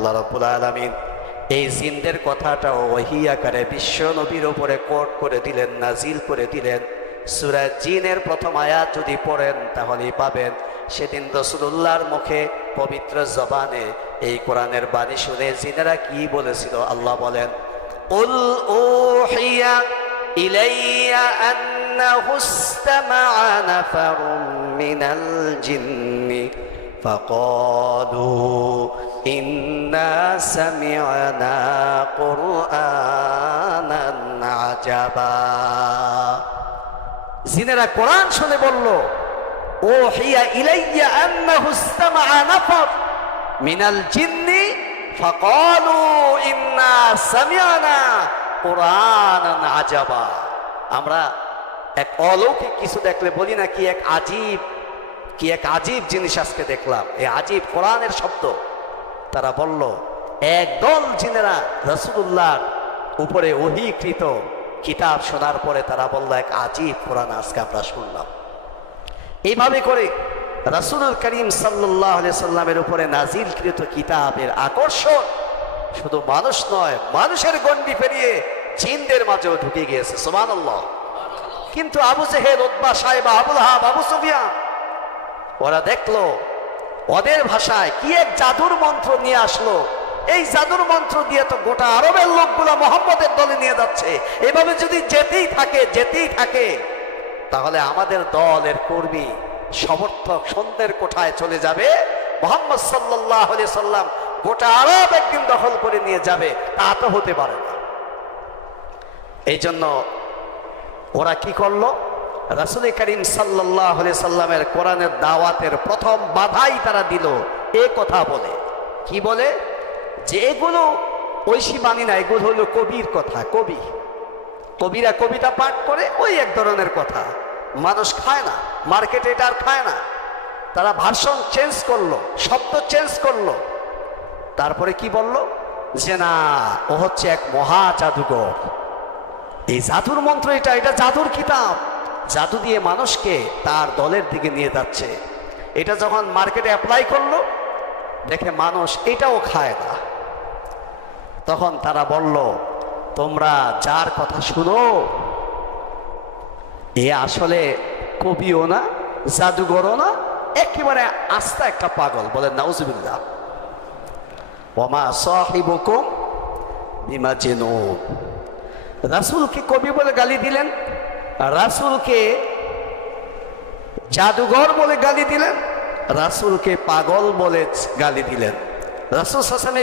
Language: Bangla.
আল্লাহ রাব্বুল আলামিন এই জিনদের কথাটা ওহী আকারে বিশ্ব নবীর উপরে কোট করে দিলেন, নাজিল করে দিলেন। সূরা জিনের প্রথম আয়াত যদি পড়েন তাহলেই পাবেন সেদিন রাসূলুল্লাহর মুখে পবিত্র জবানে এই কোরআনের বাণী শুনে জিনেরা কি বলেছিল। আল্লাহ বলেন, কুল উহিয়া ইলাইয়া আন্নাহু ইসতামাআ নাফারুম মিনাল জিন্নি فقالوا إنا سمعنا قرآنا عجبا। জিনেরা কোরআন শুনে বলল, ওহিয়া ইলাইয়া আন্নাহু ইসতামাআ নাফার মিনাল জিন্নি ফাকালু ইন্না সামিআনা কুরআনান আজাবা। আমরা এক অলৌকিক কিছু দেখলে বলি না কি এক আজীব জিনিস আজকে দেখলাম, এই আজীব কোরআনের শব্দ। তারা বলল, একদল জিনেরা রাসূলুল্লাহর উপরে ওহীকৃত কিতাব শোনার পরে তারা বলল, এক আজীব কোরআন আজকে আমরা শুনলাম। এইভাবে করে রাসূলুল করিম সাল্লাল্লাহু আলাইহি সাল্লামের উপরে নাজিলকৃত কিতাবের আকর্ষণ শুধু মানুষ নয়, মানুষের গণ্ডি পেরিয়ে জিনদের মাঝেও ঢুকে গিয়েছে। সুবহানাল্লাহ। কিন্তু আবু জেহেল, উতবা, সাইবা, আবুল আহাব, আবু সুফিয়ান ওরা দেখলো ওদের ভাষায় কি এক জাদুর মন্ত্র নিয়ে আসলো। এই জাদুর মন্ত্র দিয়ে তো গোটা আরবের লোকগুলা মুহাম্মদের দলে নিয়ে যাচ্ছে। এভাবে যদি যেতেই থাকে তাহলে আমাদের দলের কর্মী সমর্থক সন্ধ্যের কোঠায় চলে যাবে। মুহাম্মদ সাল্লাল্লাহু আলাইহি সাল্লাম গোটা আরব একদিন দখল করে নিয়ে যাবে, তা তো হতে পারে না। এই জন্য ওরা কি করলো, রাসূল করিম সাল্লাল্লাহু আলাইহি সাল্লামের কোরআনের দাওয়াতের প্রথম বাধাই তারা দিল এ কথা বলে। কি বলে? যে এগুলো ঐশী বাণী না, এগুলো হলো কবির কথা। কবিরা কবিতা পাঠ করে, ওই এক ধরনের কথা। মানুষ খায় না, মার্কেটে এটা আর খায় না। তারা ভার্সন চেঞ্জ করলো, শব্দ চেঞ্জ করলো। তারপরে কি বলল, যে না, ও হচ্ছে এক মহা জাদুঘর। এই জাদুর মন্ত্র, এটা জাদুর কিতাব, জাদু দিয়ে মানুষকে তার দলের দিকে নিয়ে যাচ্ছে। এটা যখন মার্কেটে অ্যাপ্লাই করলো, দেখে মানুষ এটাও খায় না। তখন তারা বলল, তোমরা যার কথা শুনো এ আসলে কবিও না, জাদুঘরও না, একেবারে আস্তা একটা পাগল। বলেন নাউজুবিল্লাহ। ওমা সাহিবুকুম বিমাজনুন। রাসূলকে কবি বলে গালি দিলেন, রাসূলকে জাদুঘর বলে গালি দিলেন, রাসূলকে পাগল বলে গালি দিলেন। রাসূল সাল্লাল্লাহু আলাইহি ওয়াসাল্লাম